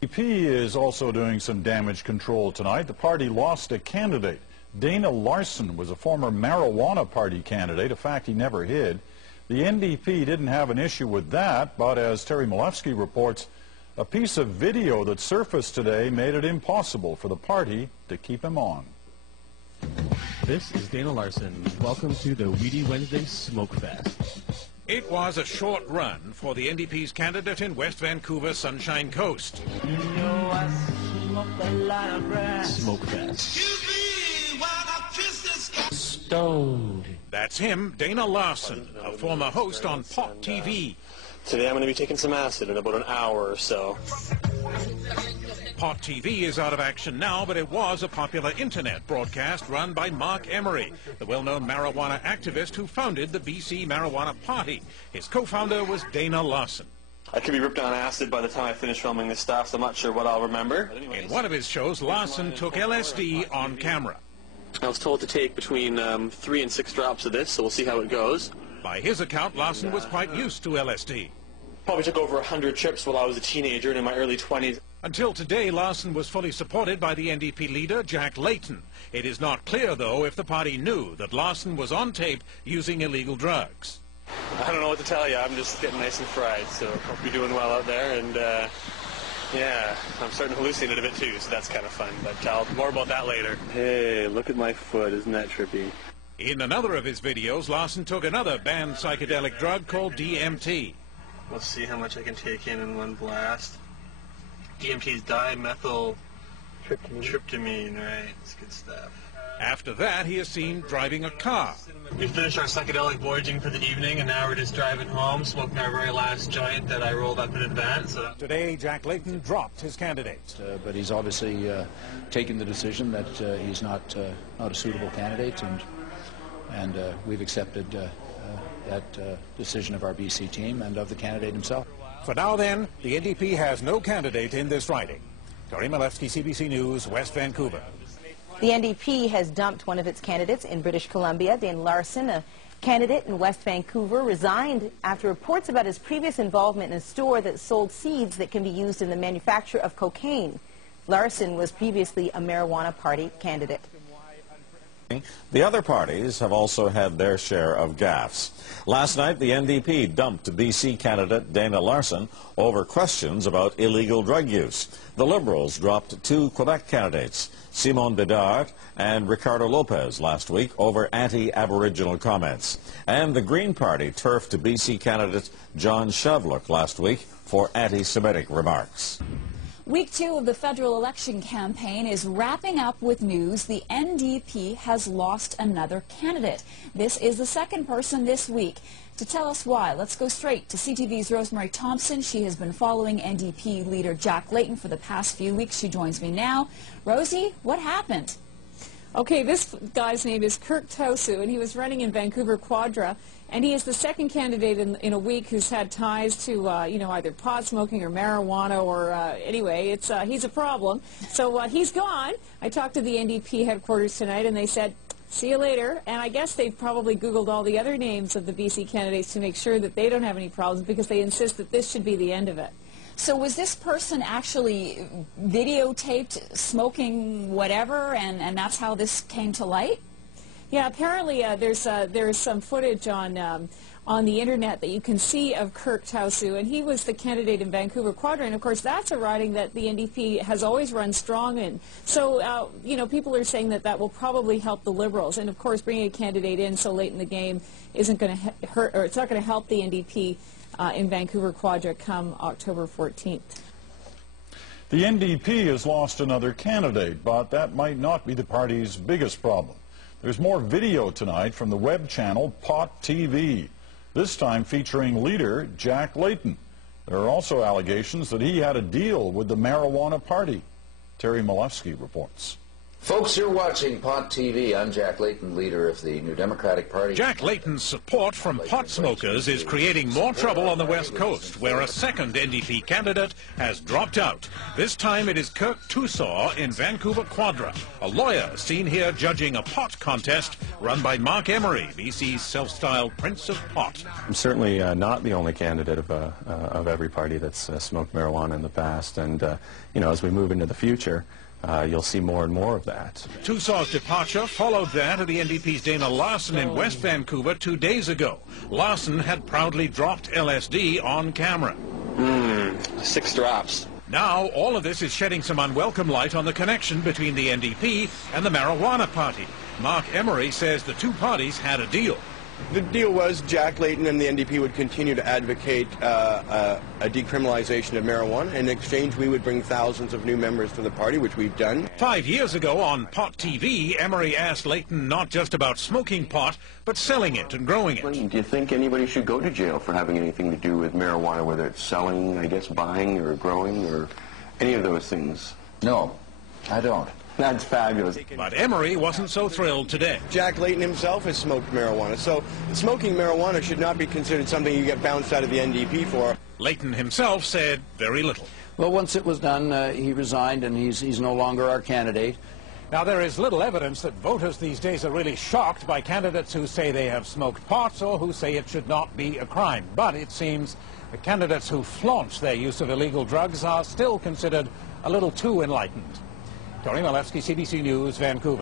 NDP is also doing some damage control tonight. The party lost a candidate. Dana Larsen was a former marijuana party candidate, a fact he never hid. The NDP didn't have an issue with that, but as Terry Malevsky reports, a piece of video that surfaced today made it impossible for the party to keep him on. This is Dana Larsen. Welcome to the Weedy Wednesday Smoke Fest. It was a short run for the NDP's candidate in West Vancouver Sunshine Coast. Smoke Fest. Stoned. That's him, Dana Larsen, a former host on Pot TV. Today I'm going to be taking some acid in about an hour or so. Pot TV is out of action now, but it was a popular internet broadcast run by Mark Emery, the well-known marijuana activist who founded the BC Marijuana Party. His co-founder was Dana Larsen. I could be ripped on acid by the time I finish filming this stuff, so I'm not sure what I'll remember. In one of his shows, Larsen took LSD on camera. I was told to take between 3 and 6 drops of this, so we'll see how it goes. By his account, Larsen was quite used to LSD. Probably took over 100 trips while I was a teenager and in my early 20s. Until today, Larsen was fully supported by the NDP leader, Jack Layton. It is not clear, though, if the party knew that Larsen was on tape using illegal drugs. I don't know what to tell you. I'm just getting nice and fried, so hope you're doing well out there. And, yeah, I'm starting to hallucinate a bit, too, so that's kind of fun. But more about that later. Hey, look at my foot. Isn't that trippy? In another of his videos, Larsen took another banned psychedelic drug called DMT. Let's see how much I can take in one blast. DMT is dimethyltryptamine, right? It's good stuff. After that, he is seen driving a car. We finished our psychedelic voyaging for the evening, and now we're just driving home, smoking our very last joint that I rolled up in advance. Today, Jack Layton dropped his candidate. But he's obviously taken the decision that he's not a suitable candidate, and we've accepted that decision of our BC team and of the candidate himself. For now, then, the NDP has no candidate in this riding. Terry Malevsky, CBC News, West Vancouver. The NDP has dumped one of its candidates in British Columbia. Dana Larsen, a candidate in West Vancouver, resigned after reports about his previous involvement in a store that sold seeds that can be used in the manufacture of cocaine. Larsen was previously a marijuana party candidate. The other parties have also had their share of gaffes. Last night, the NDP dumped BC candidate Dana Larsen over questions about illegal drug use. The Liberals dropped 2 Quebec candidates, Simon Bedard and Ricardo Lopez, last week over anti-Aboriginal comments. And the Green Party turfed BC candidate John Shavlik last week for anti-Semitic remarks. Week 2 of the federal election campaign is wrapping up with news the NDP has lost another candidate. This is the second person this week. To tell us why, let's go straight to CTV's Rosemary Thompson. She has been following NDP leader Jack Layton for the past few weeks. She joins me now. Rosie, what happened? Okay, this guy's name is Kirk Tousaw, and he was running in Vancouver Quadra, and he is the second candidate in a week who's had ties to, either pot smoking or marijuana or, anyway, he's a problem. So he's gone. I talked to the NDP headquarters tonight, and they said, see you later. And I guess they've probably Googled all the other names of the BC candidates to make sure that they don't have any problems, because they insist that this should be the end of it. So was this person actually videotaped smoking whatever, and that's how this came to light? Yeah, apparently there is some footage on the internet that you can see of Kirk Tousaw, and he was the candidate in Vancouver Quadra, and of course that's a riding that the NDP has always run strong in. So people are saying that will probably help the Liberals, and of course bringing a candidate in so late in the game isn't going to hurt, or it's not going to help the NDP in Vancouver Quadra come October 14th. The NDP has lost another candidate, but that might not be the party's biggest problem. There's more video tonight from the web channel Pot TV, this time featuring leader Jack Layton. There are also allegations that he had a deal with the marijuana party. Terry Malevsky reports. Folks, you're watching Pot TV. I'm Jack Layton, leader of the New Democratic Party. Jack Layton's support from pot smokers is creating more trouble on the West Coast, where a second NDP candidate has dropped out. This time it is Kirk Tousaw in Vancouver Quadra, a lawyer seen here judging a pot contest run by Mark Emery, BC's self-styled Prince of Pot. I'm certainly not the only candidate of every party that's smoked marijuana in the past, and you know, as we move into the future, you'll see more and more of that. Tousaw's departure followed that of the NDP's Dana Larsen in West Vancouver 2 days ago. Larsen had proudly dropped LSD on camera. 6 drops. Now, all of this is shedding some unwelcome light on the connection between the NDP and the marijuana party. Mark Emery says the two parties had a deal. The deal was Jack Layton and the NDP would continue to advocate a decriminalization of marijuana. In exchange, we would bring thousands of new members to the party, which we've done. 5 years ago on Pot TV, Emery asked Layton not just about smoking pot, but selling it and growing it. Do you think anybody should go to jail for having anything to do with marijuana, whether it's selling, I guess, buying or growing or any of those things? No, I don't. That's fabulous. But Emery wasn't so thrilled today. Jack Layton himself has smoked marijuana, so smoking marijuana should not be considered something you get bounced out of the NDP for. Layton himself said very little. Well, once it was done, he resigned, and he's no longer our candidate. Now, there is little evidence that voters these days are really shocked by candidates who say they have smoked pot or who say it should not be a crime. But it seems the candidates who flaunt their use of illegal drugs are still considered a little too enlightened. Tony Malewski, CBC News, Vancouver.